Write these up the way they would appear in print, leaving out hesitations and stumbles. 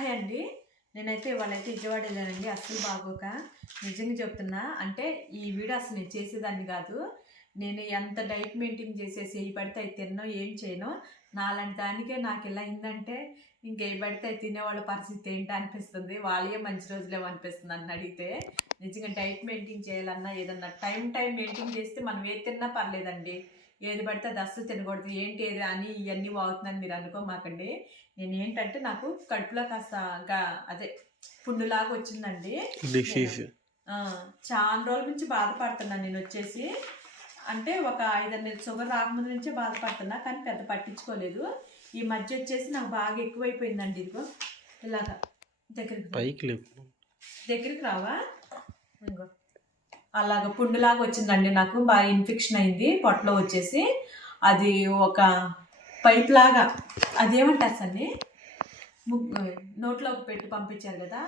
Hi అండి. నేనైతే ఇవాళైతే విజయవాడ వెళ్ళానండి. అస్సలు బాగోక నిజంగా చెప్తున్నా. అంటే ఈ వీడియో అసలు నేను చేసేదాన్ని కాదు. నేను ఎంత డైట్ మెయింటైన్ చేసేసి ఏవి పడితే అవి తినను, ఏం చేయను. నాలాంటి దానికే నాకు ఇలా అయిందంటే ఇంకేవి పడితే అవి తినేవాళ్ళ పరిస్థితి ఏంటి అనిపిస్తుంది. వాళ్ళే మంచి రోజులేమో అనిపిస్తుంది నన్ను అడిగితే. నిజంగా డైట్ మెయింటైన్ చేయాలన్నా ఏదన్నా టైం మెయింటైన్ చేస్తే మనం ఏది తిన్నా పర్లేదండి. ఏది పడితే అది అస్సలు తినకూడదు. ఏంటి ఏది అని ఇవన్నీ వాగుతున్నాను మీరు అనుకోమాకండి. నేను ఏంటంటే నాకు కడుపులో కాస్త అదే పుండులాగా వచ్చిందండి. డిసీజ్ చాలా రోజుల నుంచి బాధపడుతున్నాను నేను వచ్చేసి. అంటే ఒక 5-6 నెలలు షుగర్ రాకముందు నుంచే బాధపడుతున్నా, కానీ పెద్ద పట్టించుకోలేదు. ఈ మధ్య వచ్చేసి నాకు బాగా ఎక్కువైపోయిందండి. ఇదిగో ఇలాగా దగ్గరికి రావా, ఇంకో అలాగ పుండులాగా వచ్చిందండి. నాకు బాగా ఇన్ఫెక్షన్ అయింది పొట్టలో వచ్చేసి. అది ఒక పైప్ లాగా, అదేమంటారు సండి, నోట్లోకి పెట్టి పంపించారు కదా,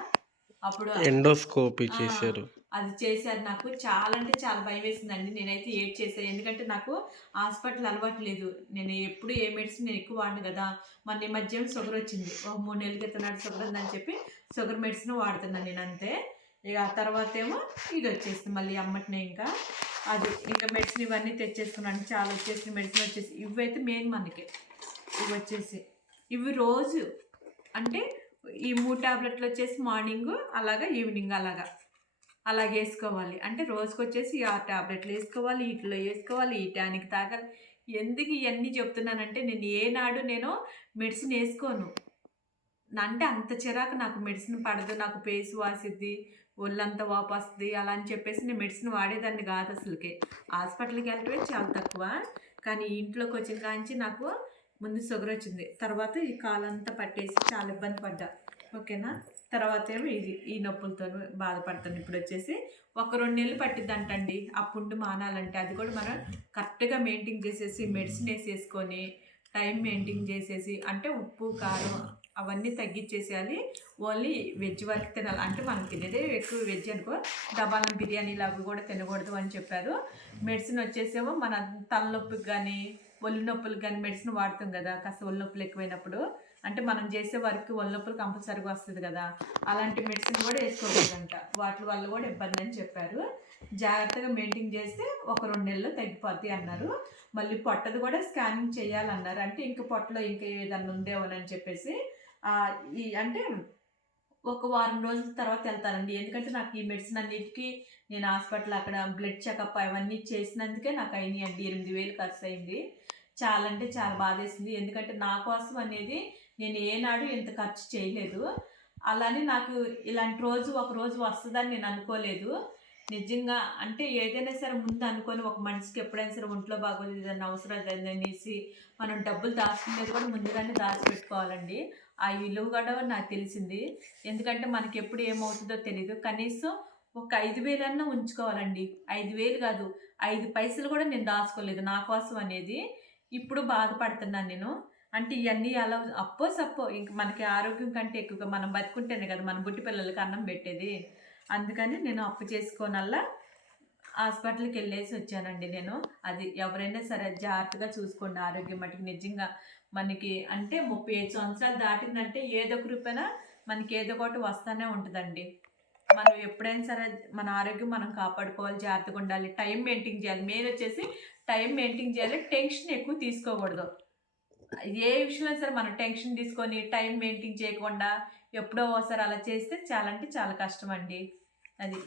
అప్పుడు ఎండోస్కోపీ చేశారు. అది చేశారు. నాకు చాలా అంటే చాలా భయం వేసిందండి. నేనైతే ఏడ్ చేశాను, ఎందుకంటే నాకు హాస్పిటల్ అలవాటు లేదు. నేను ఎప్పుడు ఏ మెడిసిన్ నేను ఎక్కువ వాడను కదా. ఈ మధ్య షుగర్ వచ్చింది, ఒక 3 నెలల క్రితం నాటి షుగర్ ఉందని చెప్పి షుగర్ మెడిసిన్ వాడుతున్నాను నేను అంతే. ఇక ఆ తర్వాత ఏమో ఇది వచ్చేసింది మళ్ళీ అమ్మటినే. ఇంకా మెడిసిన్ ఇవన్నీ తెచ్చేసుకున్నాను. చాలా వచ్చేసి మెడిసిన్ వచ్చేసి ఇవైతే మెయిన్ మనకి ఇవి వచ్చేసి ఇవి రోజు అంటే ఈ 3 టాబ్లెట్లు వచ్చేసి మార్నింగ్ అలాగా ఈవినింగ్ అలాగ వేసుకోవాలి. అంటే రోజుకి వచ్చేసి 6 టాబ్లెట్లు వేసుకోవాలి, వీటిలో వేసుకోవాలి, ఈ టానిక్ తాగాలి. ఎందుకు ఇవన్నీ చెప్తున్నానంటే నేను మెడిసిన్ వేసుకోను. అంటే అంత చిరాకు నాకు మెడిసిన్ పడదు, నాకు పేసు వాసిద్ది, ఒళ్ళంతా వాపు వస్తుంది అలా అని చెప్పేసి నేను మెడిసిన్ వాడేదాన్ని కాదు అసలుకి. హాస్పిటల్కి వెళ్ళటమే చాలా తక్కువ. కానీ ఇంట్లోకి వచ్చిన కాంచి నాకు ముందు షుగర్ వచ్చింది, తర్వాత ఈ కాలంతా పట్టేసి చాలా ఇబ్బంది పడ్డా. ఓకేనా. తర్వాత ఏమో ఈ నొప్పులతో బాధపడతాను. ఇప్పుడు వచ్చేసి 1-2 నెలలు పట్టిద్దంటండి ఆ పుండు మానాలంటే. అది కూడా మనం కరెక్ట్గా మెయింటైన్ చేసేసి మెడిసిన్ వేసేసుకొని టైం మెయింటైన్ చేసేసి, అంటే ఉప్పు కారం అవన్నీ తగ్గించేసేయాలి. ఓన్లీ వెజ్ వరకు తినాలి. అంటే మనం తినేదే ఎక్కువ వెజ్ అనుకో, డబ్బాలం బిర్యానీలు అవి కూడా తినకూడదు అని చెప్పారు. మెడిసిన్ వచ్చేసేమో మన తలనొప్పికి కానీ ఒళ్ళు నొప్పులకు కానీ మెడిసిన్ వాడుతాం కదా, కాస్త ఒళ్ళు నొప్పులు ఎక్కువైనప్పుడు. అంటే మనం చేసే వర్క్ ఒళ్ళు నొప్పులు కంపల్సరీగా వస్తుంది కదా, అలాంటి మెడిసిన్ కూడా వేసుకోకూడదంట. వాటి వల్ల కూడా ఇబ్బంది అని చెప్పారు. జాగ్రత్తగా మెయింటైన్ చేస్తే 1-2 నెలలు తగ్గిపోద్ది అన్నారు. మళ్ళీ పొట్టది కూడా స్కానింగ్ చేయాలన్నారు. అంటే ఇంక పొట్టలో ఇంకా ఏదన్నా ఉందేమోనని చెప్పేసి అంటే ఒక వారం రోజుల తర్వాత వెళ్తానండి. ఎందుకంటే నాకు ఈ మెడిసిన్ అన్నిటికీ నేను హాస్పిటల్ అక్కడ బ్లడ్ చెకప్ అవన్నీ చేసినందుకే నాకు అయినాయి అండి. 8,000 ఖర్చు అయింది. చాలా అంటే చాలా బాధేసింది. ఎందుకంటే నా కోసం అనేది నేను ఏనాడు ఇంత ఖర్చు చేయలేదు. అలానే నాకు ఇలాంటి ఒక రోజు వస్తుందని నేను అనుకోలేదు నిజంగా. అంటే ఏదైనా సరే ముందు అనుకొని ఒక మనిషికి ఎప్పుడైనా సరే ఒంట్లో బాగోలేదు, ఏదైనా అవసరాలు అనేసి మనం డబ్బులు దాచుకునేది కూడా ముందుగానే దాచిపెట్టుకోవాలండి. ఆ విలువ కూడా నాకు తెలిసింది. ఎందుకంటే మనకి ఎప్పుడు ఏమవుతుందో తెలీదు. కనీసం ఒక 5,000 అన్నా ఉంచుకోవాలండి. 5,000 కాదు, 5 పైసలు కూడా నేను దాచుకోలేదు నా కోసం అనేది. ఇప్పుడు బాధపడుతున్నాను నేను. అంటే ఇవన్నీ అలా సప్పో ఇంక మనకి ఆరోగ్యం కంటే ఎక్కువగా మనం బతుకుంటేనే కదా మన బుట్టి పిల్లలకి అన్నం పెట్టేది. అందుకని నేను అప్పు చేసుకోనల్లా హాస్పిటల్కి వెళ్ళేసి వచ్చానండి నేను. అది ఎవరైనా సరే జాగ్రత్తగా చూసుకోండి ఆరోగ్యం మటుకు. నిజంగా మనకి అంటే 35 సంవత్సరాలు దాటిందంటే ఏదో ఒక రూపాయన మనకి ఏదో ఒకటి వస్తూనే ఉంటుందండి. మనం ఎప్పుడైనా సరే మన ఆరోగ్యం మనం కాపాడుకోవాలి, జాగ్రత్తగా ఉండాలి, టైం మెయింటైన్ చేయాలి. మెయిన్ వచ్చేసి టైం మెయింటైన్ చేయాలి. టెన్షన్ ఎక్కువ తీసుకోకూడదు. ఏ విషయంలో సరే మనం టెన్షన్ తీసుకొని టైం మెయింటైన్ చేయకుండా ఎప్పుడో ఒకసారి అలా చేస్తే చాలా అంటే చాలా కష్టం అండి. అది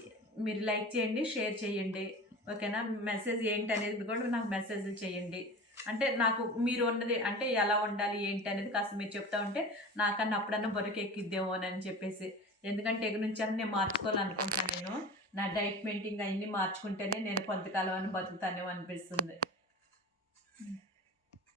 మీరు లైక్ చేయండి, షేర్ చేయండి. ఓకేనా. మెసేజ్ ఏంటి అనేది కూడా నాకు మెసేజ్లు చేయండి. అంటే నాకు మీరు ఉన్నది అంటే ఎలా ఉండాలి ఏంటి అనేది కాస్త మీరు చెప్తా ఉంటే నాకన్నా అప్పుడన్నా బొరకెక్కిద్దేమో అని చెప్పేసి. ఎందుకంటే ఎగు నుంచి అని నేను మార్చుకోవాలనుకుంటాను. నేను నా డైట్ మెయింటైన్ అవన్నీ మార్చుకుంటేనే నేను కొంతకాలం అని బతుకుతానేమో అనిపిస్తుంది.